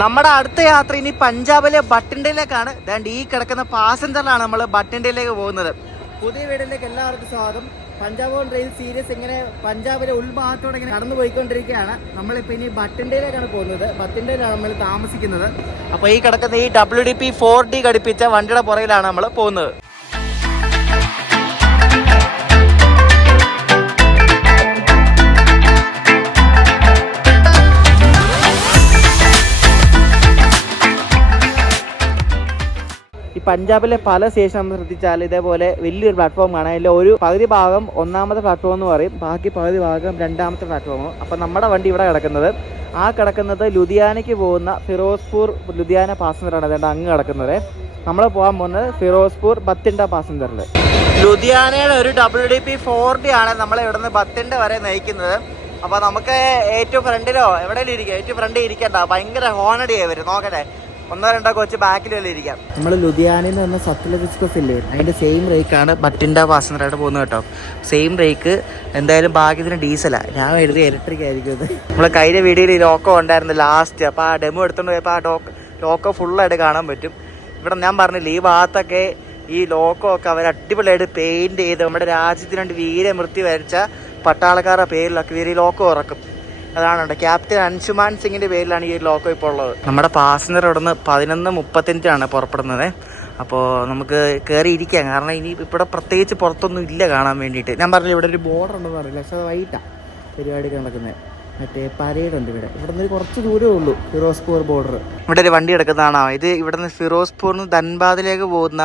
നമ്മുടെ അടുത്ത യാത്ര ഇനി പഞ്ചാബിലെ ബട്ടിണ്ടയിലേക്കാണ്. ദാണ്ട് ഈ കിടക്കുന്ന പാസഞ്ചറിലാണ് നമ്മൾ ബട്ടിണ്ടയിലേക്ക് പോകുന്നത്. പുതിയ വീടിലേക്ക് എല്ലാവർക്കും സ്വാഗതം. പഞ്ചാബ് ഓൺ റെയിൽ സീരീസ് ഇങ്ങനെ പഞ്ചാബിലെ ഉൾഭാഗത്തോടെ ഇങ്ങനെ കടന്നു പോയിക്കൊണ്ടിരിക്കുകയാണ്. നമ്മളിപ്പോൾ ഇനി ബട്ടിണ്ടയിലേക്കാണ് പോകുന്നത്. ബട്ടിണ്ടയിലാണ് നമ്മൾ താമസിക്കുന്നത്. അപ്പോൾ ഈ കിടക്കുന്ന ഈ WDP 4D ഘടിപ്പിച്ച വണ്ടിയുടെ പുറകിലാണ് നമ്മൾ പോകുന്നത്. പഞ്ചാബിലെ പല സ്റ്റേഷൻ നമ്മൾ ശ്രദ്ധിച്ചാൽ ഇതേപോലെ വലിയൊരു പ്ലാറ്റ്ഫോം കാണാം. അതിൽ ഒരു പകുതി ഭാഗം ഒന്നാമത്തെ പ്ലാറ്റ്ഫോം എന്ന് പറയും, ബാക്കി പകുതി ഭാഗം രണ്ടാമത്തെ പ്ലാറ്റ്ഫോം. അപ്പം നമ്മുടെ വണ്ടി ഇവിടെ കിടക്കുന്നത് ലുധിയാനയ്ക്ക് പോകുന്ന ഫിറോസ്പൂർ ലുധിയാന പാസഞ്ചറാണ്. അതുകൊണ്ട് അങ്ങ് കിടക്കുന്നത്. നമ്മൾ പോകാൻ പോകുന്നത് ഫിറോസ്പൂർ ബത്തിണ്ട പാസഞ്ചറിൽ. ലുധിയാനയുടെ ഒരു WDP 4D ആണ് നമ്മളെ ഇവിടെ നിന്ന് ബത്തിണ്ട വരെ നയിക്കുന്നത്. അപ്പോൾ നമുക്ക് ഏറ്റവും ഫ്രണ്ടിലോ എവിടെയെങ്കിലും ഇരിക്കാം. ഏറ്റവും ഫ്രണ്ടിൽ ഇരിക്കണ്ട, ഭയങ്കര ഹോണടിയായി വരും. നോക്കട്ടെ, ഒന്നോ രണ്ടോ കൊച്ച് ബാക്കിൽ വല്ല ഇരിക്കാം. നമ്മൾ ലുധിയാനയിൽ നിന്ന് പറഞ്ഞ സത്ലജ് എക്സ്പ്രസ് ഇല്ലേ, അതിൻ്റെ സെയിം റേക്കാണ് ബറ്റിൻ്റെ പാസഞ്ചറായിട്ട് പോകുന്നത് കേട്ടോ. Same rake. എന്തായാലും ഭാഗ്യത്തിന് ഡീസലാണ്. ഞാൻ എഴുതി ഇലക്ട്രിക് ആയിരിക്കും ഇത്. നമ്മളെ കഴിഞ്ഞ വീഡിയോയിൽ ലോക്കോ ഉണ്ടായിരുന്നു ലാസ്റ്റ്. അപ്പോൾ ആ ഡെമോ എടുത്തുകൊണ്ട് പോയപ്പോൾ ആ ലോക്കോ ഫുള്ളായിട്ട് കാണാൻ പറ്റും. ഇവിടെ ഞാൻ പറഞ്ഞില്ല, ഈ ഭാഗത്തൊക്കെ ഈ ലോക്കോ ഒക്കെ അവർ അടിപൊളിയായിട്ട് പെയിൻറ് ചെയ്ത് നമ്മുടെ രാജ്യത്തിന് വേണ്ടി വീരമൃത്യു വരിച്ച പട്ടാളക്കാരുടെ പേരിലൊക്കെ ഇവർ ഈ ലോക്കോ ഇറക്കും. അതാണ് ക്യാപ്റ്റൻ അൻഷുമാൻ സിംഗിന്റെ പേരിലാണ് ഈ ലോക്കോ ഇപ്പോൾ ഉള്ളത്. നമ്മുടെ പാസഞ്ചർ ഇവിടെ നിന്ന് 11:35 പുറപ്പെടുന്നത്. അപ്പോൾ നമുക്ക് കയറി ഇരിക്കാം. കാരണം ഇനി ഇവിടെ പ്രത്യേകിച്ച് പുറത്തൊന്നും ഇല്ല കാണാൻ വേണ്ടിയിട്ട്. ഞാൻ പറഞ്ഞില്ല ഇവിടെ ഒരു ബോർഡർ ഉണ്ടെന്ന് പറഞ്ഞില്ല, പക്ഷെ അത് വൈകിട്ടാണ് പരിപാടി നടക്കുന്നത്. മറ്റേ പരേഡുണ്ട് ഇവിടെ നിന്ന് കുറച്ച് ദൂരമേ ഉള്ളൂ ഫിറോസ്പൂർ ബോർഡർ. ഇവിടെ ഒരു വണ്ടി എടുക്കുന്നതാണോ ഇത്? ഇവിടെ നിന്ന് ഫിറോസ്പൂറിൽ നിന്ന് ധൻബാദിലേക്ക് പോകുന്ന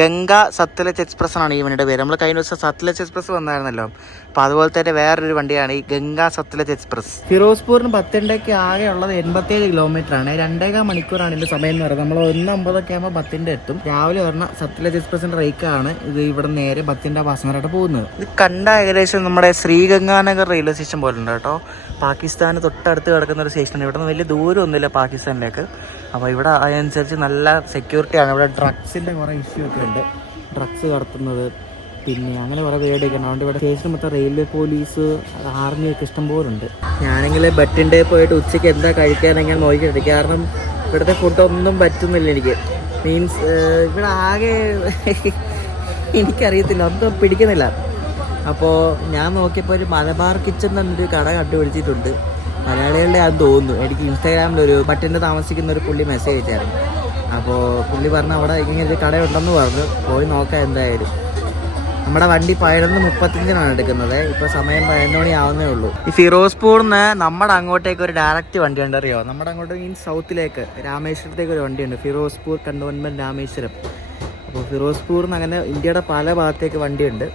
ഗംഗ സത്ലജ് എക്സ്പ്രസ് ആണ് ഈ വണ്ടിയുടെ പേര്. നമ്മൾ കഴിഞ്ഞ ദിവസം സത്ലജ് എക്സ്പ്രസ് വന്നായിരുന്നല്ലോ. അപ്പോൾ അതുപോലെ തന്നെ വേറൊരു വണ്ടിയാണ് ഈ ഗംഗ സത്ലജ് എക്സ്പ്രസ്. ഫിറോസ്പൂറിന് ബത്തിണ്ടയ്ക്ക് ആകെ ഉള്ളത് 87 കിലോമീറ്റർ ആണ്. 2.25 മണിക്കൂറാണ് ഇതിൻ്റെ സമയം എന്ന് പറയുന്നത്. നമ്മൾ 1:50 ആകുമ്പോൾ ബത്തിണ്ട എത്തും. രാവിലെ പറഞ്ഞ സത്ലജ് എക്സ്പ്രസിന്റെ റേക്കാണ് ഇത്. ഇവിടെ നേരെ ബത്തിണ്ട പാസഞ്ചറായിട്ട് പോകുന്നത്. ഇത് കണ്ട ഏകദേശം നമ്മുടെ ശ്രീഗംഗാനഗർ റെയിൽവേ സ്റ്റേഷൻ പോലെ ഉണ്ട് കേട്ടോ. പാകിസ്ഥാന് തൊട്ടടുത്ത് കിടക്കുന്ന ഒരു സ്റ്റേഷനാണ്. ഇവിടെ നിന്ന് വലിയ ദൂരമൊന്നുമില്ല പാകിസ്ഥാനിലേക്ക്. അപ്പോൾ ഇവിടെ അതനുസരിച്ച് നല്ല സെക്യൂരിറ്റിയാണ്. ഇവിടെ ഡ്രഗ്സിൻ്റെ കുറേ ഇഷ്യൂ ഒക്കെ ഉണ്ട്. ഡ്രഗ്സ് കടത്തുന്നത് പിന്നെ അങ്ങനെ കുറേ പേടിയൊക്കെ ഉണ്ട്. അതുകൊണ്ട് ഇവിടെ സ്റ്റേഷൻ മൊത്തം റെയിൽവേ പോലീസ് ആർമിയൊക്കെ ഇഷ്ടംപോലെ ഉണ്ട്. ഞാനെങ്കിൽ ബറ്റിൻ്റെ പോയിട്ട് ഉച്ചയ്ക്ക് എന്താ കഴിക്കാനെങ്ങനെ നോക്കിയിട്ടുണ്ട്. കാരണം ഇവിടുത്തെ ഫുഡൊന്നും പറ്റുന്നില്ല എനിക്ക്. മീൻസ് ഇവിടെ ആകെ എനിക്കറിയത്തില്ല, ഒന്നും പിടിക്കുന്നില്ല. അപ്പോൾ ഞാൻ നോക്കിയപ്പോൾ ഒരു മലബാർ കിച്ചൺ എന്നൊരു കട കണ്ടുപിടിച്ചിട്ടുണ്ട്. മലയാളികളുടെ അത് തോന്നുന്നു. എനിക്ക് ഇൻസ്റ്റാഗ്രാമിലൊരു ബട്ടിൻ്റെ താമസിക്കുന്ന ഒരു പുള്ളി മെസ്സേജ് അയച്ചായിരുന്നു. അപ്പോൾ പുള്ളി പറഞ്ഞു അവിടെ ഇങ്ങനെ ഒരു കടയുണ്ടെന്ന് പറഞ്ഞു. പോയി നോക്കാം എന്തായാലും. നമ്മുടെ വണ്ടി 11:35 എടുക്കുന്നത്. ഇപ്പോൾ സമയം 11 മണി ആവുന്നേ ഉള്ളൂ. ഈ ഫിറോസ്പൂറിന് നമ്മുടെ അങ്ങോട്ടേക്ക് ഒരു ഡയറക്റ്റ് വണ്ടി ഉണ്ട്, അറിയോ? നമ്മുടെ അങ്ങോട്ട് മീൻസ് സൗത്തിലേക്ക് രാമേശ്വരത്തേക്ക് ഒരു വണ്ടിയുണ്ട്, ഫിറോസ്പൂർ കണ്ടോൺമെൻറ്റ് രാമേശ്വരം. അപ്പോൾ ഫിറോസ്പൂറിന് അങ്ങനെ ഇന്ത്യയുടെ പല ഭാഗത്തേക്ക് വണ്ടിയുണ്ട്.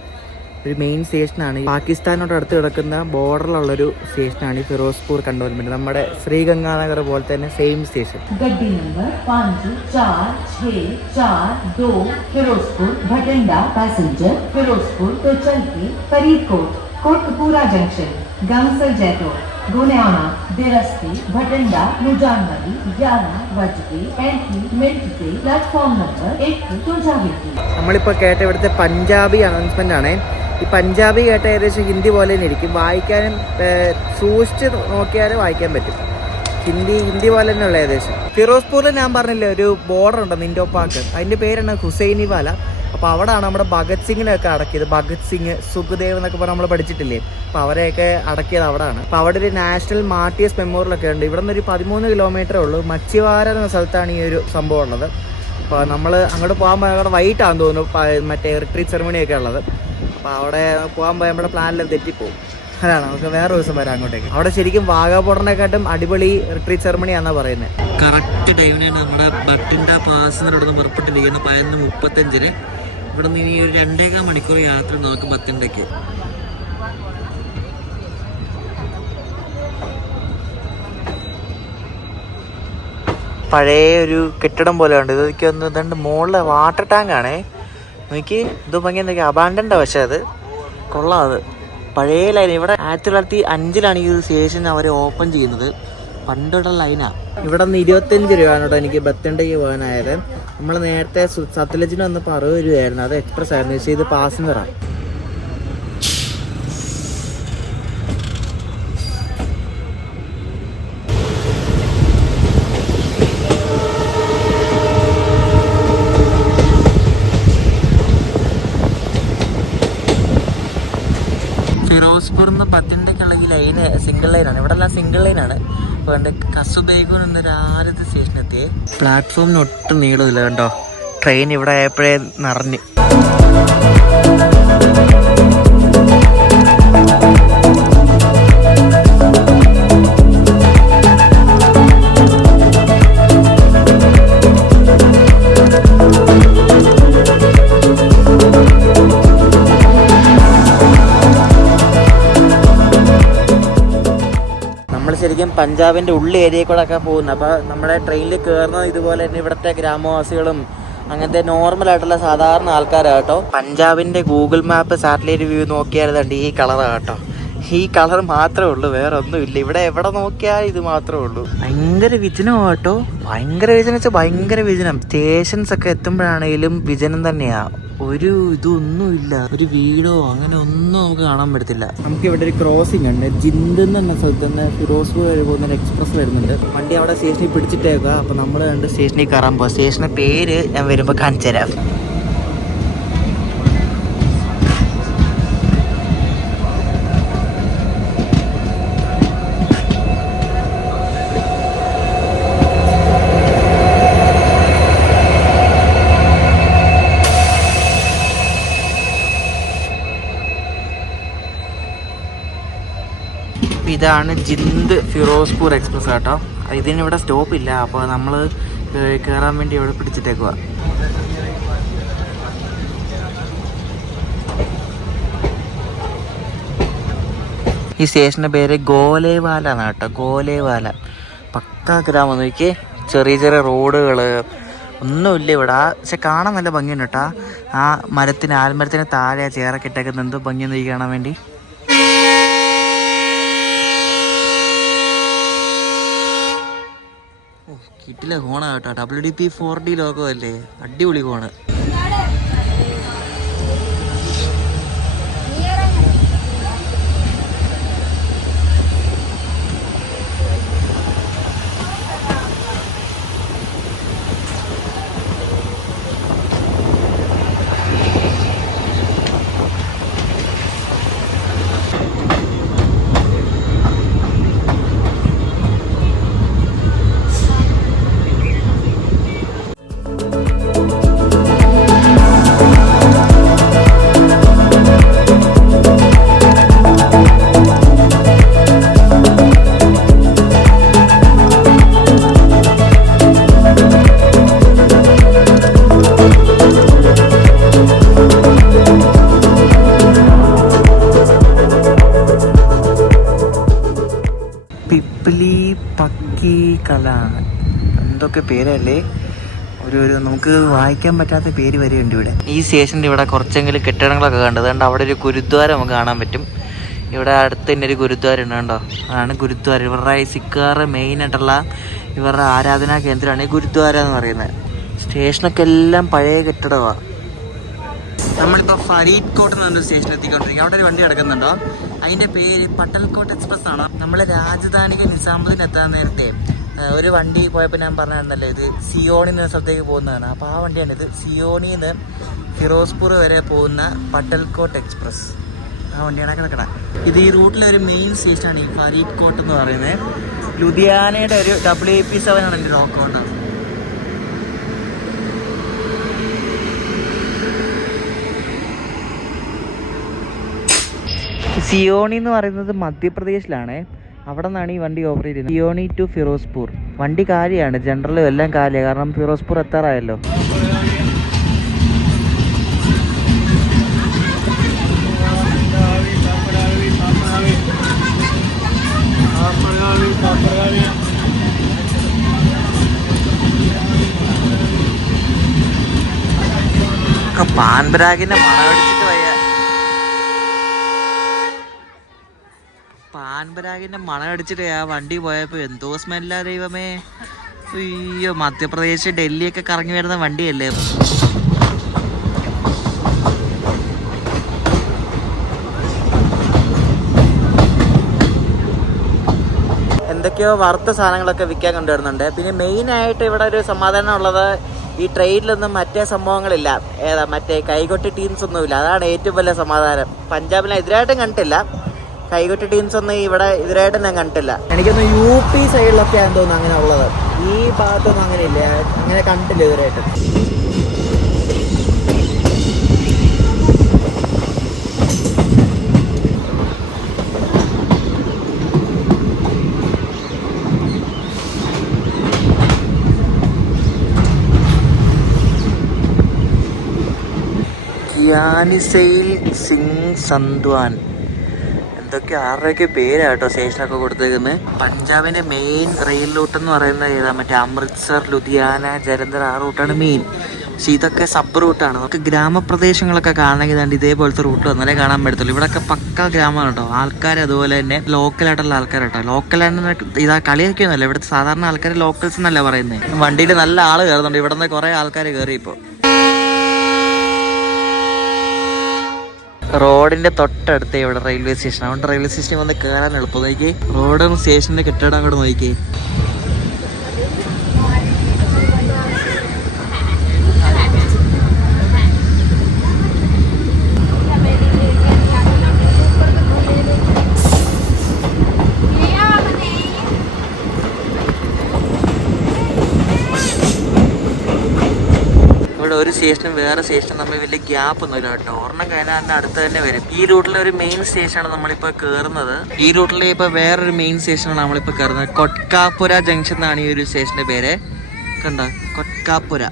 ഒരു മെയിൻ സ്റ്റേഷനാണ്. പാകിസ്ഥാനോട് അടുത്ത് കിടക്കുന്ന ബോർഡറിലുള്ളൊരു സ്റ്റേഷനാണ് ഈ ഫിറോസ്പൂർ കണ്ടോൺമെൻറ്റ്. നമ്മുടെ ശ്രീഗംഗാനഗർ പോലെ തന്നെ സെയിം സ്റ്റേഷൻ. गड्डी नंबर 546442 फिरोजपुर भटिंडा पैसेंजर फिरोजपुर तो चल के फरीदकोट कोटकपूरा जंक्शन गंगसर जयपुर गोनियाना बिरस्ती भटिंडा मुजानमरी 11:35 से प्लेटफॉर्म नंबर 1 तो जावेगी. നമ്മളിപ്പോൾ കേട്ട ഇവിടുത്തെ പഞ്ചാബി അനൗൺസ്മെൻ്റ് ആണ്. ഈ പഞ്ചാബി കേട്ട ഏകദേശം ഹിന്ദി പോലെ തന്നെ ഇരിക്കും. വായിക്കാനും സൂക്ഷിച്ച് നോക്കിയാൽ വായിക്കാൻ പറ്റും. ഹിന്ദി പോലെ തന്നെയുള്ള ഏകദേശം. ഫിറോസ്പൂരിൽ ഞാൻ പറഞ്ഞില്ലേ ഒരു ബോർഡർ ഉണ്ടെന്ന്, ഇൻഡോ പാക്. അതിൻ്റെ പേരാണ് ഹുസൈനി വാല. അപ്പോൾ അവിടെയാണ് നമ്മുടെ ഭഗത് സിംഗിനെയൊക്കെ അടക്കിയത്. ഭഗത് സിംഗ്, സുഖദേവ് എന്നൊക്കെ പറഞ്ഞ് നമ്മൾ പഠിച്ചിട്ടില്ലേ? അപ്പോൾ അവരെയൊക്കെ അടക്കിയത് അവിടെയാണ്. അപ്പോൾ അവിടെ ഒരു നാഷണൽ മാർട്ടിയേഴ്സ് മെമ്മോറിയലൊക്കെ ഉണ്ട്. ഇവിടെ നിന്ന് ഒരു 13 കിലോമീറ്ററേ ഉള്ളൂ. മച്ചിവാര എന്ന സ്ഥലത്താണ് ഈ ഒരു സംഭവം ഉള്ളത്. അപ്പോൾ നമ്മൾ അങ്ങോട്ട് പോകാൻ അവിടെ വൈകിട്ടാണെന്ന് തോന്നുന്നു മറ്റേ റിട്രീറ്റ് സെറമണിയൊക്കെ ഉള്ളത്. അപ്പോൾ അവിടെ പോകാൻ പോയാൽ നമ്മുടെ പ്ലാനിലെല്ലാം തെറ്റിപ്പോവും. അതാണ്, നമുക്ക് വേറെ ദിവസം വരാം അങ്ങോട്ടേക്ക്. അവിടെ ശരിക്കും വാഗാ ബോർഡറിനെക്കാട്ടും അടിപൊളി റിട്രീറ്റ് സെറമണി ആണെന്നാണ് പറയുന്നത്. കറക്റ്റ് ടൈമിനാണ് നമ്മുടെ ബട്ടിൻ്റെ പാസഞ്ചർ ഇവിടെ നിന്ന് പുറപ്പെട്ടിരിക്കുന്നത് 11:35. ഇവിടെ നിന്ന് ഇനി ഒരു 2.25 മണിക്കൂർ യാത്ര നമുക്ക് ബത്തിണ്ടയ്ക്ക്. പഴയ ഒരു കെട്ടിടം പോലെ ഉണ്ട്. ഇതൊക്കെ ഒന്ന് ഇതുണ്ട്. മുകളിൽ വാട്ടർ ടാങ്കാണേ. നോക്കി, ഇത് ഭംഗി എന്തൊക്കെ അബാൻഡൻ്റാ. പക്ഷേ അത് കൊള്ളാം. അത് പഴയ ലൈൻ. ഇവിടെ 1905 ഈ സ്റ്റേഷൻ അവർ ഓപ്പൺ ചെയ്യുന്നത്. പണ്ടുള്ള ലൈനാണ്. ഇവിടെ നിന്ന് 25 രൂപയാണ് കേട്ടോ എനിക്ക് ബത്തിണ്ടയ്ക്ക് പോകാനായത്. നമ്മൾ നേരത്തെ സത്ലജിന് വന്നപ്പോൾ 60 രൂപയായിരുന്നു. അത് എക്സ്പ്രസ് ആയിരുന്നു. പക്ഷേ ഇത് പാസഞ്ചറാണ്. ഫിറോസ്പൂരിൽ നിന്ന് പത്തിൻ്റെക്കുള്ള ലൈന് സിംഗിൾ ലൈനാണ്. ഇവിടെ എല്ലാം സിംഗിൾ ലൈനാണ്. അതുകൊണ്ട് കസുബേഗൂർ എന്നൊരു ആദ്യത്തെ സ്റ്റേഷനെത്തി. പ്ലാറ്റ്ഫോമിന് ഒട്ടും നീളമില്ല കണ്ടോ. ട്രെയിൻ ഇവിടെ ആയപ്പോഴേ നിറഞ്ഞ്. ശരിക്കും പഞ്ചാബിൻ്റെ ഉള്ളി ഏരിയയിൽ കൂടെ ഒക്കെ പോകുന്നത്. അപ്പോൾ നമ്മുടെ ട്രെയിനിൽ കയറുന്നത് ഇതുപോലെ തന്നെ ഇവിടുത്തെ ഗ്രാമവാസികളും അങ്ങനത്തെ നോർമലായിട്ടുള്ള സാധാരണ ആൾക്കാരാണ് കേട്ടോ. പഞ്ചാബിൻ്റെ ഗൂഗിൾ മാപ്പ് സാറ്റലൈറ്റ് വ്യൂ നോക്കിയാൽ കണ്ട് ഈ കളറാണ് കേട്ടോ. ഈ കളർ മാത്രമേ ഉള്ളൂ, വേറെ ഒന്നുമില്ല. ഇവിടെ എവിടെ നോക്കിയാൽ ഇത് മാത്രമേ ഉള്ളൂ. ഭയങ്കര വിജനമാണ് കേട്ടോ. ഭയങ്കര വിജനം വെച്ചാൽ ഭയങ്കര വിജനം. സ്റ്റേഷൻസ് ഒക്കെ എത്തുമ്പോഴാണെങ്കിലും വിജനം തന്നെയാണ്. ഒരു ഇതൊന്നുമില്ല, ഒരു വീടോ അങ്ങനെ ഒന്നും നമുക്ക് കാണാൻ പറ്റത്തില്ല. നമുക്ക് ഇവിടെ ഒരു ക്രോസിംഗ് ഉണ്ട്. ജിന്ദ് എന്ന സ്ഥലത്ത് നിന്ന് ഫിറോസ്പൂർ വരെ പോകുന്ന എക്സ്പ്രസ് വരുന്നുണ്ട്. വണ്ടി അവിടെ സ്റ്റേഷനിൽ പിടിച്ചിട്ടേക്കുക. അപ്പോൾ നമ്മൾ കണ്ട് സ്റ്റേഷനിൽ കയറാൻ പോകാം. സ്റ്റേഷൻ്റെ പേര് ഞാൻ വരുമ്പോൾ കാണിച്ചു തരാം. ഇതാണ് ജിന്ദ് ഫിറോസ്പൂർ എക്സ്പ്രസ് കേട്ടോ. ഇതിനിവിടെ സ്റ്റോപ്പില്ല. അപ്പോൾ നമ്മൾ കയറാൻ വേണ്ടി ഇവിടെ പിടിച്ചിട്ടേക്കുക. ഈ സ്റ്റേഷൻ്റെ പേര് ഗോലേവാല എന്നാണ് കേട്ടോ. ഗോലേവാല പക്കാ ഗ്രാമം. നോക്കിയേ, ചെറിയ ചെറിയ റോഡുകൾ ഒന്നുമില്ല ഇവിടെ. പക്ഷെ കാണാൻ നല്ല ഭംഗിയുണ്ട് കേട്ടോ. ആ ആൽമരത്തിന് താഴെ ആ ചേറൊക്കെ ഇട്ടേക്കുന്നത് എന്തോ ഭംഗിയൊന്നും കാണാൻ വേണ്ടി. കിട്ടില്ല ഹോണാ കേട്ടോ. WDP 4D ലോഗോ അല്ലേ, അടിപൊളി ഹോണ്. പിപ്പിലി പക്കി കല എന്തൊക്കെ പേരല്ലേ. ഒരു നമുക്ക് വായിക്കാൻ പറ്റാത്ത പേര് വരെയുണ്ട് ഇവിടെ. ഈ സ്റ്റേഷൻ്റെ ഇവിടെ കുറച്ചെങ്കിലും കെട്ടിടങ്ങളൊക്കെ കണ്ടത് കണ്ട്. അവിടെ ഒരു ഗുരുദ്വാര നമുക്ക് കാണാൻ പറ്റും. ഇവിടെ അടുത്ത് തന്നെ ഒരു ഗുരുദ്വാര ഉണ്ട് കണ്ടോ. അതാണ് ഗുരുദ്വാര. ഇവരുടെ സിക്കാറ് മെയിനായിട്ടുള്ള ഇവരുടെ ആരാധനാ കേന്ദ്രമാണ് ഈ ഗുരുദ്വാര എന്ന് പറയുന്നത്. സ്റ്റേഷനൊക്കെ എല്ലാം പഴയ കെട്ടിടമാണ്. നമ്മളിപ്പോൾ ഫരീദ്കോട്ട് എന്ന് പറഞ്ഞൊരു സ്റ്റേഷൻ എത്തിക്കൊണ്ടിരിക്കുക. അവിടെ ഒരു വണ്ടി കിടക്കുന്നുണ്ടോ. അതിൻ്റെ പേര് പട്ടൽകോട്ട് എക്സ്പ്രസ് ആണ്. നമ്മൾ രാജധാനിക്ക് നിസാമുദ്ദീൻ എത്താൻ നേരത്തെ ഒരു വണ്ടി പോയപ്പോൾ ഞാൻ പറഞ്ഞിരുന്നല്ലേ, ഇത് സിയോണി എന്ന സ്ഥലത്തേക്ക് പോകുന്നതാണ്. അപ്പോൾ ആ വണ്ടിയാണിത്. സിയോണിൽ നിന്ന് ഫിറോസ്പൂർ വരെ പോകുന്ന പട്ടൽകോട്ട് എക്സ്പ്രസ്. ആ വണ്ടിയാണ് കിടക്കണം. ഇത് ഈ റൂട്ടിലെ ഒരു മെയിൻ സ്റ്റേഷനാണ് ഈ ഫരീദ്കോട്ട് എന്ന് പറയുന്നത്. ലുധിയാനയുടെ ഒരു WAP7 ആണ് എൻ്റെ ലോക്കൗണ്ട്. സിയോണി എന്ന് പറയുന്നത് മധ്യപ്രദേശിലാണ്. അവിടെ നിന്നാണ് ഈ വണ്ടി ഓപ്പറേറ്റ് ചെയ്യുന്നത്. സിയോണി ടു ഫിറോസ്പൂർ. വണ്ടി കാലിയാണ്, ജനറലും എല്ലാം കാലിയാണ്. കാരണം ഫിറോസ്പൂർ എത്താറായല്ലോ. പാൻപരാഗിന്റെ മണമടിച്ചിട്ട് വയ്യ. പാൻപരാഗിന്റെ മണമടിച്ചിട്ട് ആ വണ്ടി പോയപ്പോ എന്തോ സ്മെല്ലാ ദൈവമേ. അയ്യോ, മധ്യപ്രദേശ് ഡൽഹിയൊക്കെ കറങ്ങി വരുന്ന വണ്ടിയല്ലേ. എന്തൊക്കെയോ വറുത്ത സാധനങ്ങളൊക്കെ വിൽക്കാൻ കൊണ്ടുവരുന്നുണ്ട്. പിന്നെ മെയിനായിട്ട് ഇവിടെ ഒരു സമാധാനം ഉള്ളത്, ഈ ട്രെയിനിലൊന്നും മറ്റേ സംഭവങ്ങളില്ല. മറ്റേ കൈകൊട്ടി ടീംസ് ഒന്നുമില്ല. അതാണ് ഏറ്റവും വലിയ സമാധാനം. പഞ്ചാബിനെ എതിരായിട്ടും കണ്ടിട്ടില്ല. കൈകൊട്ടി ടീംസ് ഒന്നും ഇവിടെ ഇതിനായിട്ട് ഞാൻ കണ്ടിട്ടില്ല. എനിക്കൊന്ന് UP സൈഡിലൊക്കെ ആണെന്ന് തോന്നുന്നു അങ്ങനെ ഉള്ളത്. ഈ ഭാഗത്തൊന്നും അങ്ങനെ ഇല്ല, അങ്ങനെ കണ്ടില്ല ഇതിനായിട്ട്. യാനിസെയിൽ സിംഗ് സന്ദ്വാൻ എന്തൊക്കെ ആരുടെയൊക്കെ പേരാട്ടോ സ്റ്റേഷനൊക്കെ കൊടുത്തേക്കുന്നത്. പഞ്ചാബിന്റെ മെയിൻ റെയിൽ റൂട്ട് എന്ന് പറയുന്നത് ഏതാ, മറ്റേ അമൃത്സർ, ലുധിയാന, ജലന്ധർ, ആ റൂട്ടാണ് മെയിൻ. പക്ഷെ ഇതൊക്കെ സബ് റൂട്ടാണ്. നമുക്ക് ഗ്രാമപ്രദേശങ്ങളൊക്കെ കാണണമെങ്കിൽ തന്നെ ഇതേപോലത്തെ റൂട്ട് വന്നാലേ കാണാൻ പറ്റത്തുള്ളൂ. ഇവിടെയൊക്കെ പക്ക ഗ്രാമമാണ് കേട്ടോ. ആൾക്കാർ അതുപോലെ തന്നെ ലോക്കലായിട്ടുള്ള ആൾക്കാരാട്ടോ. ലോക്കലായിട്ട് ഇതാ കളിയൊക്കെയൊന്നുമല്ല, ഇവിടുത്തെ സാധാരണ ആൾക്കാർ ലോക്കൽസ് എന്നല്ല പറയുന്നത്. വണ്ടിയിൽ നല്ല ആൾ കയറുന്നുണ്ട്. ഇവിടെ നിന്ന് കുറെ ആൾക്കാർ കയറി. ഇപ്പോൾ റോഡിന്റെ തൊട്ടടുത്ത് ഇവിടെ റെയിൽവേ സ്റ്റേഷൻ. അതുകൊണ്ട് റെയിൽവേ സ്റ്റേഷനിൽ വന്ന് കയറാൻ എളുപ്പം. നോക്കി റോഡും സ്റ്റേഷന്റെ കെട്ടിടം അങ്ങോട്ട് നോക്കി. ഒരു സ്റ്റേഷനും വേറെ സ്റ്റേഷനും തമ്മിൽ വലിയ ഗ്യാപ്പ് ഒന്നുമില്ല കേട്ടോ. ഒരെണ്ണം കഴിഞ്ഞാൽ അടുത്ത് തന്നെ വരും. ഈ റൂട്ടിലെ ഒരു മെയിൻ സ്റ്റേഷനാണ് നമ്മളിപ്പോൾ കയറുന്നത്. ഈ റൂട്ടിലെ ഇപ്പോൾ വേറൊരു മെയിൻ സ്റ്റേഷനാണ് നമ്മളിപ്പോൾ കയറുന്നത്. കൊട്കാപുര ജംഗ്ഷൻ എന്നാണ് ഈ ഒരു സ്റ്റേഷന്റെ പേര്. കണ്ടോ, കൊട്കാപുര.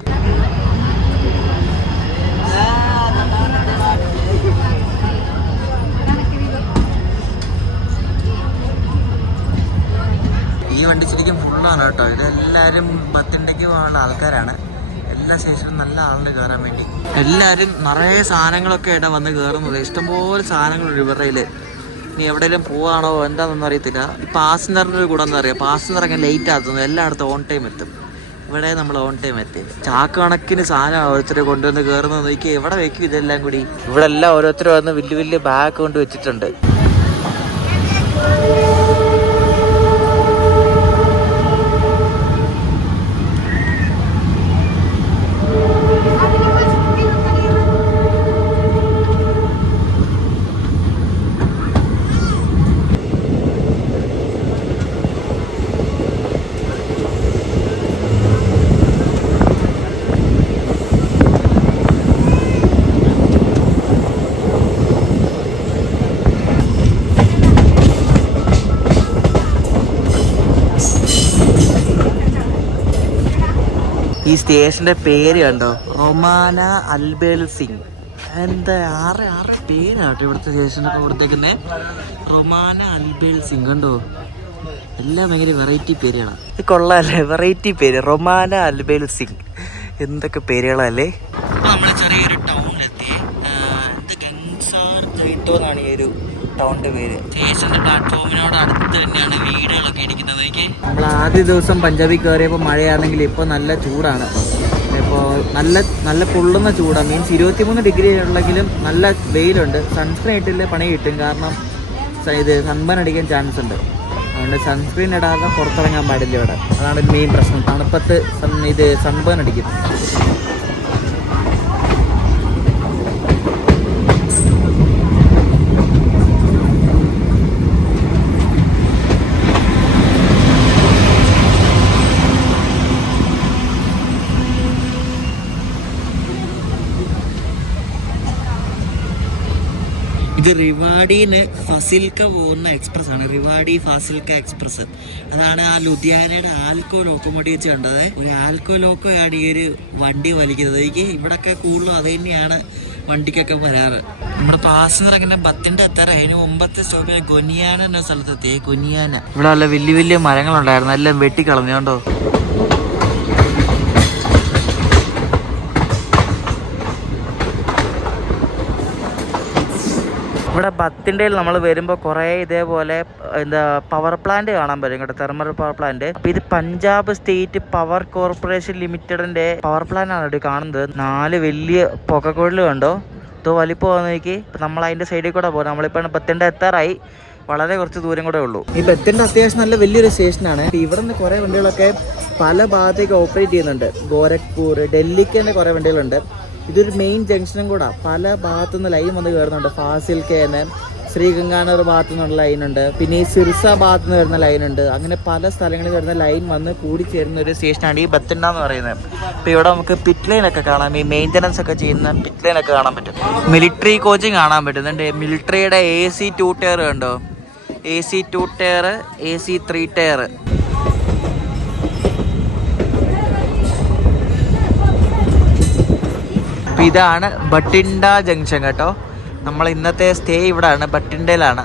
ഈ വണ്ടി ശരിക്കും ഫുള്ളാണ് കേട്ടോ. ഇതെല്ലാവരും പത്തിണ്ടയ്ക്ക് പോകാനുള്ള ആൾക്കാരാണ്. എല്ലാ സ്റ്റേഷനും നല്ല ആളുണ്ട് കയറാൻ വേണ്ടി. എല്ലാവരും നിറയെ സാധനങ്ങളൊക്കെ ആയിട്ടാണ് വന്ന് കയറുന്നത്. ഇഷ്ടംപോലെ സാധനങ്ങളുണ്ട് ഇവരുടെയിൽ. ഇനി എവിടെയെങ്കിലും പോവാണോ എന്താണെന്നൊന്നും അറിയത്തില്ല. ഈ പാസഞ്ചറിൻ്റെ ഒരു ഗുണം എന്താ പറയുക, പാസഞ്ചർ അങ്ങനെ ലേറ്റ് ആകുന്നത് എല്ലായിടത്തും ഓൺ ടൈം എത്തും. ഇവിടെ നമ്മൾ ഓൺ ടൈം എത്തി. ചാക്ക് കണക്കിന് സാധനം ഓരോരുത്തരെ കൊണ്ടുവന്ന് കയറുന്നത് നോക്കി. എവിടെ വെക്കും ഇതെല്ലാം കൂടി? ഇവിടെ എല്ലാം ഓരോരുത്തർ വന്ന് വലിയ വലിയ ബാഗ് കൊണ്ട് വെച്ചിട്ടുണ്ട്. ഈ സ്റ്റേഷന്റെ പേര് കണ്ടോ, റൊമാന അൽബേൽ സിംഗ്. എന്താ ആറ് പേരാട്ടോ ഇവിടുത്തെ സ്റ്റേഷനൊക്കെ കൊടുത്തേക്കുന്നേ. റൊമാന അൽബേൽ സിംഗ് കണ്ടോ, എല്ലാം ഭയങ്കര വെറൈറ്റി പേരുകളാണ്. ഇത് കൊള്ളാല്ലേ, വെറൈറ്റി പേര്, റൊമാന അൽബേൽ സിംഗ്. എന്തൊക്കെ പേരുകളല്ലേ. നമ്മൾ ചെറിയൊരു ടൗണിലെത്തി. ഗൻസാർ ജൈത്തോ എന്നാണ് ഈ ഒരു ടൗണിന്റെ പേര്. സ്റ്റേഷന്റെ പ്ലാറ്റ്ഫോമിനോട് അടുത്ത് തന്നെയാണ് വീടുകളൊക്കെ ഇരിക്കുന്നത്. നമ്മൾ ആദ്യ ദിവസം പഞ്ചാബിൽ കയറിയപ്പോൾ മഴയാണെങ്കിൽ ഇപ്പോൾ നല്ല ചൂടാണ്. ഇപ്പോൾ നല്ല പൊള്ളുന്ന ചൂടാണ്. മീൻസ് 23 ഡിഗ്രി ഉള്ളെങ്കിലും നല്ല വെയിലുണ്ട്. സൺസ്ക്രീൻ ഇട്ടില്ലേ പണി കിട്ടും. കാരണം ഇത് സൺബേൺ അടിക്കാൻ ചാൻസ് ഉണ്ട്. അതുകൊണ്ട് സൺസ്ക്രീൻ ഇടാതെ പുറത്തിറങ്ങാൻ പാടില്ല ഇവിടെ. അതാണ് മെയിൻ പ്രശ്നം. തണുപ്പത്ത് സൺബേൺ അടിക്കും. ഇത് റിവാഡിന്ന് ഫസിൽക്ക പോകുന്ന എക്സ്പ്രസ് ആണ്. റിവാഡി ഫസിൽക്ക എക്സ്പ്രസ്. അതാണ് ആ ലുധിയാനയുടെ ആൽക്കോ ലോക്കോമോട്ടീവ് വെച്ച് കണ്ടത്. ഒരു ആൽക്കോ ലോക്കോയാണ് ഈ ഒരു വണ്ടി വലിക്കുന്നത്. എനിക്ക് ഇവിടെയൊക്കെ കൂടുതലും അത് തന്നെയാണ് വണ്ടിക്കൊക്കെ വരാറ്. നമ്മുടെ പാസഞ്ചർ അങ്ങനെ ബത്തിന്റെ എത്താറ്. അതിന് മുമ്പത്തെ സ്റ്റോപ്പിൽ ഗൊനിയാന എന്ന സ്ഥലത്തെത്തി. ഗൊനിയാന. ഇവിടെ നല്ല വലിയ വലിയ മരങ്ങളുണ്ടായിരുന്നു, എല്ലാം വെട്ടിക്കളഞ്ഞോണ്ടോ. ഇവിടെ ബത്തിൻ്റെ നമ്മൾ വരുമ്പോൾ കുറേ ഇതേപോലെ പവർ പ്ലാന്റ് കാണാൻ പറ്റും കേട്ടോ, തെർമൽ പവർ പ്ലാന്റ്. അപ്പോൾ ഇത് പഞ്ചാബ് സ്റ്റേറ്റ് പവർ കോർപ്പറേഷൻ ലിമിറ്റഡിൻ്റെ പവർ പ്ലാന്റ് ആണ് ഇവിടെ കാണുന്നത്. 4 വലിയ പുകക്കുഴൽ കണ്ടോ, ഇതോ വലിപ്പമാണെന്ന് നോക്കി. നമ്മൾ അതിൻ്റെ സൈഡിൽ കൂടെ പോകും. നമ്മളിപ്പോൾ ബത്തിൻ്റെ എത്താറായി, വളരെ കുറച്ച് ദൂരം കൂടെ ഉള്ളൂ. ഈ ബത്തിൻ്റെ അത്യാവശ്യം നല്ല വലിയൊരു സ്റ്റേഷനാണ്. ഇവിടെ നിന്ന് കുറേ വണ്ടികളൊക്കെ പല ഭാഗത്തേക്ക് ഓപ്പറേറ്റ് ചെയ്യുന്നുണ്ട്. ഗോരഖ്പൂർ, ഡൽഹിക്ക് തന്നെ കുറേ വണ്ടികളുണ്ട്. ഇതൊരു മെയിൻ ജംഗ്ഷനും കൂടെ. പല ഭാഗത്തുനിന്ന് ലൈൻ വന്ന് കയറുന്നുണ്ട്. ഫാസിൽക്കേന്ന്, ശ്രീഗംഗാനഗർ ഭാഗത്തു നിന്നുള്ള ലൈനുണ്ട്, പിന്നെ ഈ സിർസ ഭാഗത്തു നിന്ന് വരുന്ന ലൈനുണ്ട്. അങ്ങനെ പല സ്ഥലങ്ങളിൽ വരുന്ന ലൈൻ വന്ന് കൂടിച്ചേരുന്ന ഒരു സ്റ്റേഷനാണ് ഈ ബത്തിണ്ട എന്ന് പറയുന്നത്. അപ്പോൾ ഇവിടെ നമുക്ക് പിറ്റ് ലൈനൊക്കെ കാണാം, ഈ മെയിൻ്റനൻസ് ഒക്കെ ചെയ്യുന്ന പിറ്റ് ലൈനൊക്കെ കാണാൻ പറ്റും. മിലിറ്ററി കോച്ചിങ് കാണാൻ പറ്റുന്നുണ്ട്. മിലിറ്ററിയുടെ AC 2 ടയർ കണ്ടോ, AC 2 ടയർ, AC 3 ടയർ. അപ്പോൾ ഇതാണ് ബട്ടിണ്ട ജംഗ്ഷൻ കേട്ടോ. നമ്മൾ ഇന്നത്തെ സ്റ്റേ ഇവിടെയാണ്, ബട്ടിണ്ടയിലാണ്.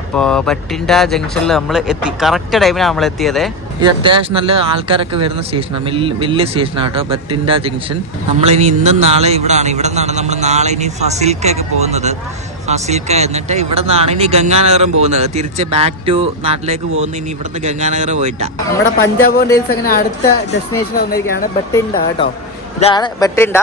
അപ്പോൾ ബട്ടിണ്ട ജംഗ്ഷനിൽ നമ്മൾ എത്തി, കറക്റ്റ് ടൈമിനാണ് നമ്മൾ എത്തിയത്. ഇത് അത്യാവശ്യം നല്ല ആൾക്കാരൊക്കെ വരുന്ന സ്റ്റേഷനാണ്, വലിയ സ്റ്റേഷനാണ് കേട്ടോ ബട്ടിണ്ട ജംഗ്ഷൻ. നമ്മളിനി ഇന്നും നാളെ ഇവിടെയാണ്. ഇവിടെ നിന്നാണ് നമ്മൾ നാളെ ഇനി ഫസിൽക്കൊക്കെ പോകുന്നത്. ഫസിൽക്ക എന്നിട്ട് ഇവിടെ നിന്നാണ് ഇനി ഗംഗാനഗറും പോകുന്നത്. തിരിച്ച് ബാക്ക് ടു നാട്ടിലേക്ക് പോകുന്നത് ഇനി ഇവിടുന്ന് ഗംഗാനഗർ പോയിട്ടാണ്. നമ്മുടെ പഞ്ചാബ് ഡേയ്സ് അങ്ങനെ അടുത്ത ഡെസ്റ്റിനേഷൻ വന്നിരിക്കുകയാണ് ബട്ടിണ്ട കേട്ടോ. ഇതാണ് ബട്ടിണ്ട.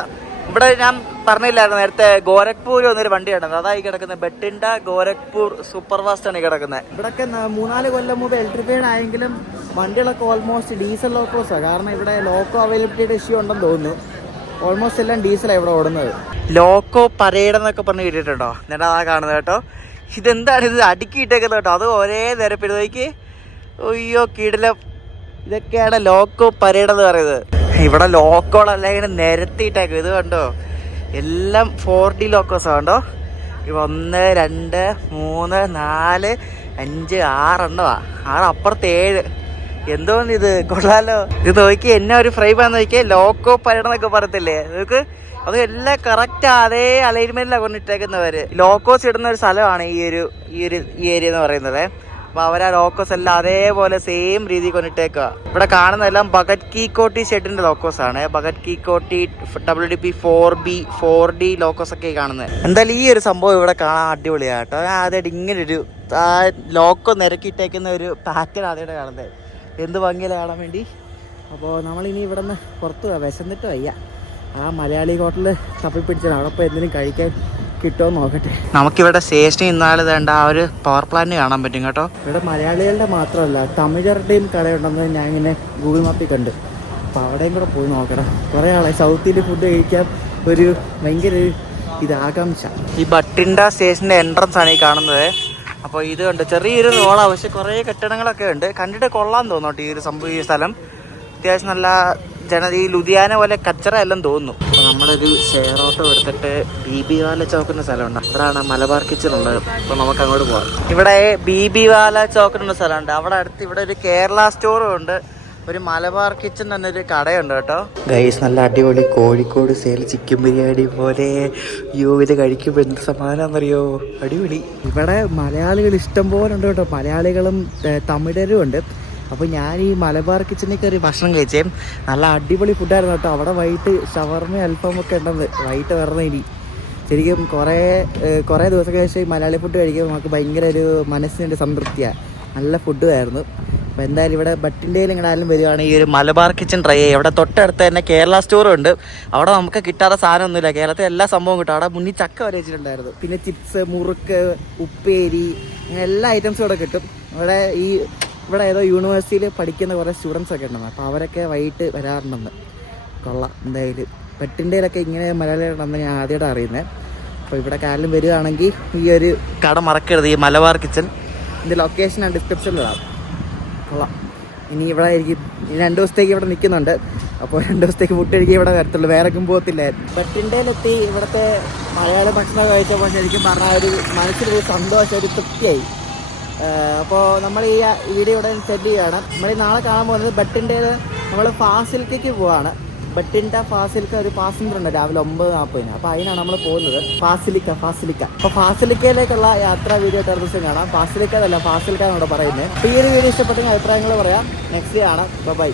ഇവിടെ ഞാൻ പറഞ്ഞില്ലായിരുന്നു നേരത്തെ ഗോരഖ്പൂർ വന്നൊരു വണ്ടി കിടന്നത്, അതായി കിടക്കുന്നത്. ബട്ടിണ്ട ഗോരഖ്പൂർ സൂപ്പർ ഫാസ്റ്റ് ആണ് കിടക്കുന്നത്. ഇവിടെയൊക്കെ 3-4 കൊല്ലം മുമ്പ് ഇലക്ട്രിഫൈഡ് ആയെങ്കിലും വണ്ടികളൊക്കെ ഓൾമോസ്റ്റ് ഡീസൽ ലോക്കോസാണ്. കാരണം ഇവിടെ ലോക്കോ അവൈലബിലിറ്റിയുടെ ഇഷ്യൂ ഉണ്ടെന്ന് തോന്നുന്നു. ഓൾമോസ്റ്റ് എല്ലാം ഡീസലാണ് ഇവിടെ ഓടുന്നത്. ലോക്കോ പരേഡ് എന്നൊക്കെ പറഞ്ഞ് കേട്ടിട്ടുണ്ടോ? എന്നിട്ട് അതാ കാണുന്നത് കേട്ടോ. ഇതെന്താണ് ഇത് അടുക്കിയിട്ടേക്കുന്നത് കേട്ടോ, അത് ഒരേ നിരപ്പിലേക്ക്. അയ്യോ കിടിലം. ഇതൊക്കെയാണ് ലോക്കോ പരേഡ് എന്ന് പറയുന്നത്. ഇവിടെ ലോക്കോളെല്ലാം ഇങ്ങനെ നിരത്തിയിട്ടേക്കും. ഇത് കണ്ടോ, എല്ലാം 4D ലോക്കോസാണ് കണ്ടോ. 1, 2, 3, 4, 5, 6 എണ്ണമാണ്. 6 അപ്പുറത്ത് 7. എന്തോന്ന് ഇത്, കൊള്ളാലോ. ഇത് നോക്കി എന്നെ ഒരു ഫ്രെയിമാന്ന് നോക്കിയേ, ലോക്കോ പരേഡ് എന്നൊക്കെ പറയത്തില്ലേ നിങ്ങൾക്ക്. അത് എല്ലാം കറക്റ്റ് അതേ അലൈൻമെന്റിലാണ് കൊണ്ടിട്ടേക്കുന്നവര്. ലോക്കോസ് ഇടുന്ന ഒരു സ്ഥലമാണ് ഈ ഏരിയ എന്ന് പറയുന്നത്. അപ്പോൾ അവർ ആ ലോക്കോസ് എല്ലാം അതേപോലെ സെയിം രീതിയിൽ കൊണ്ടിട്ടേക്കുക. ഇവിടെ കാണുന്നതെല്ലാം ഭഗത് കി കോട്ടി ഷെഡിന്റെ ലോക്കോസ് ആണ്. ഭഗത് കി കോട്ടി WDP 4D ലോക്കോസ് ഒക്കെ കാണുന്നത്. എന്തായാലും ഈ ഒരു സംഭവം ഇവിടെ കാണാൻ അടിപൊളിയാണ് കേട്ടോ. ആദ്യമായിട്ട് ഇങ്ങനൊരു ലോക്കോ നിരക്കിയിട്ടേക്കുന്ന ഒരു പാറ്റേൺ ആദ്യമായിട്ട് കാണുന്നത്. എന്ത് ഭംഗിയില കാണാൻ വേണ്ടി. അപ്പോൾ നമ്മളിനി ഇവിടെ നിന്ന് പുറത്ത് പോകാം, വിശന്നിട്ട് വയ്യ. ആ മലയാളി ഹോട്ടലിൽ തപ്പിപ്പിടിച്ചാണ്, അവിടെ ഇപ്പോൾ എന്തെങ്കിലും കഴിക്കാൻ കിട്ടുമോ നോക്കട്ടെ. നമുക്കിവിടെ സ്റ്റേഷനിൽ നിന്നാൽ വേണ്ട ആ ഒരു പവർ പ്ലാന്റ് കാണാൻ പറ്റും കേട്ടോ. ഇവിടെ മലയാളികളുടെ മാത്രമല്ല തമിഴരുടെയും കടയുണ്ടെന്ന് ഞാൻ ഇങ്ങനെ ഗൂഗിൾ മാപ്പിൽ കണ്ട്. അപ്പോൾ അവിടെയും കൂടെ പോയി നോക്കണം. കുറേ ആളെ സൗത്തിൽ ഫുഡ് കഴിക്കാൻ ഒരു ഭയങ്കര ആകാംക്ഷ. ഈ ബട്ടിണ്ട സ്റ്റേഷൻ്റെ എൻട്രൻസ് ആണ് ഈ കാണുന്നത്. അപ്പോൾ ഇത് കണ്ട് ചെറിയൊരു റോഡാണ്, പക്ഷെ കുറേ കെട്ടിടങ്ങളൊക്കെ ഉണ്ട്. കണ്ടിട്ട് കൊള്ളാൻ തോന്നോട്ടെ ഈ ഒരു സംഭവം. ഈ സ്ഥലം അത്യാവശ്യം നല്ല ഈ ലുധിയാന പോലെ കച്ചറ എല്ലാം തോന്നുന്നു. അപ്പോൾ നമ്മളൊരു ഷെയർ ഓട്ടോ എടുത്തിട്ട് BB വാല ചോക്കുന്ന സ്ഥലമുണ്ട്, അവിടെയാണ് മലബാർ കിച്ചൺ ഉള്ളത്. അപ്പോൾ നമുക്ക് അങ്ങോട്ട് പോകാം. ഇവിടെ BB വാല ചോക്കുന്ന സ്ഥലമുണ്ട്, അവിടെ അടുത്ത് ഇവിടെ ഒരു കേരള സ്റ്റോറും ഉണ്ട്, ഒരു മലബാർ കിച്ചൺ തന്നെ ഒരു കടയുണ്ട് കേട്ടോ. ഗൈസ് നല്ല അടിപൊളി കോഴിക്കോട് സ്റ്റൈൽ ചിക്കൻ ബിരിയാണി പോലെ. ഇത് കഴിക്കുമ്പോൾ എന്ത് സമാനമാണെന്നറിയോ, അടിപൊളി. ഇവിടെ മലയാളികൾ ഇഷ്ടം പോലെ ഉണ്ട് കേട്ടോ, മലയാളികളും തമിഴരും ഉണ്ട്. അപ്പോൾ ഞാൻ ഈ മലബാർ കിച്ചണിൽ കയറി ഭക്ഷണം കഴിച്ചേ, നല്ല അടിപൊളി ഫുഡായിരുന്നു കേട്ടോ. അവിടെ വൈകിട്ട് ഷവർമ അൽഫാമൊക്കെ ഉണ്ടെന്ന് വൈകിട്ട് വരണം. ഇനി ശരിക്കും കുറേ ദിവസമൊക്കെ ശേഷം ഈ മലയാളി ഫുഡ് കഴിക്കുമ്പോൾ നമുക്ക് ഭയങ്കര ഒരു മനസ്സിൻ്റെ സംതൃപ്തിയാണ്. നല്ല ഫുഡുമായിരുന്നു. അപ്പോൾ എന്തായാലും ഇവിടെ ബട്ടിൻ്റെയിൽ എങ്ങനെയാലും വരികയാണ് ഈ ഒരു മലബാർ കിച്ചൺ ട്രൈ ചെയ്യുക. ഇവിടെ തൊട്ടടുത്ത് തന്നെ കേരള സ്റ്റോറും ഉണ്ട്. അവിടെ നമുക്ക് കിട്ടാത്ത സാധനമൊന്നുമില്ല, കേരളത്തിൽ എല്ലാ സംഭവവും കിട്ടും. അവിടെ മുന്നിൽ ചക്ക വരെ വെച്ചിട്ടുണ്ടായിരുന്നു, പിന്നെ ചിപ്സ്, മുറുക്ക്, ഉപ്പേരി, അങ്ങനെ എല്ലാ ഐറ്റംസും ഇവിടെ കിട്ടും. ഇവിടെ ഏതോ യൂണിവേഴ്സിറ്റിയിൽ പഠിക്കുന്ന കുറേ സ്റ്റുഡൻസ് ഒക്കെ ഉണ്ടെന്ന്, അപ്പോൾ അവരൊക്കെ വൈകിട്ട് വരാറുണ്ടെന്ന്. കൊള്ളാം. എന്തായാലും ബട്ടിൻ്റെയിലൊക്കെ ഇങ്ങനെ മലയാളികളുണ്ടെന്ന് ഞാൻ ആദ്യമായിട്ട് അറിയുന്നത്. അപ്പോൾ ഇവിടെ കാര്യം വരികയാണെങ്കിൽ ഈ ഒരു കട മറക്കരുത്, ഈ മലബാർ കിച്ചൺ. ഇതിൻ്റെ ലൊക്കേഷൻ ഞാൻ ഡിസ്ക്രിപ്ഷനിലിടാം. കൊള്ളാം. ഇനി ഇവിടെ ആയിരിക്കും, ഇനി 2 ദിവസത്തേക്ക് ഇവിടെ നിൽക്കുന്നുണ്ട്. അപ്പോൾ 2 ദിവസത്തേക്ക് ഫുഡ് കഴിക്കാൻ ഇവിടെ വരത്തുള്ളൂ, വേറെ പോകത്തില്ലായിരുന്നു. ബട്ടിൻ്റെയിലെത്തി ഇവിടുത്തെ മലയാള ഭക്ഷണം കഴിച്ചപ്പോൾ ശരിക്കും പറഞ്ഞാൽ ഒരു മനസ്സിലൊരു സന്തോഷം, ഒരു തൃപ്തിയായി. അപ്പോൾ നമ്മൾ ഈ വീഡിയോ ഇവിടെ സെറ്റ് ചെയ്യുകയാണ്. നമ്മൾ ഈ നാളെ കാണാൻ പോകുന്നത് ബട്ടിൻ്റെയിൽ നമ്മൾ ഫാസിലിക്കയ്ക്ക് പോവാണ്. ബട്ടിണ്ട ഫാസിലിക്ക ഒരു പാസഞ്ചർ ഉണ്ട് രാവിലെ 9:40. അപ്പോൾ അതിനാണ് നമ്മൾ പോകുന്നത്. ഫാസിലിക്ക. അപ്പോൾ ഫാസിലിക്കയിലേക്കുള്ള യാത്രാ വീഡിയോ അടുത്ത ദിവസം കാണാം. ഫാസിലിക്ക എന്നല്ല, ഫാസിലിക്ക എന്നോട് പറയുന്നത്. അപ്പോൾ ഈ ഒരു വീഡിയോ ഇഷ്ടപ്പെട്ടെങ്കിൽ അഭിപ്രായങ്ങൾ പറയാം. നെക്സ്റ്റ് കാണാം. ബൈ.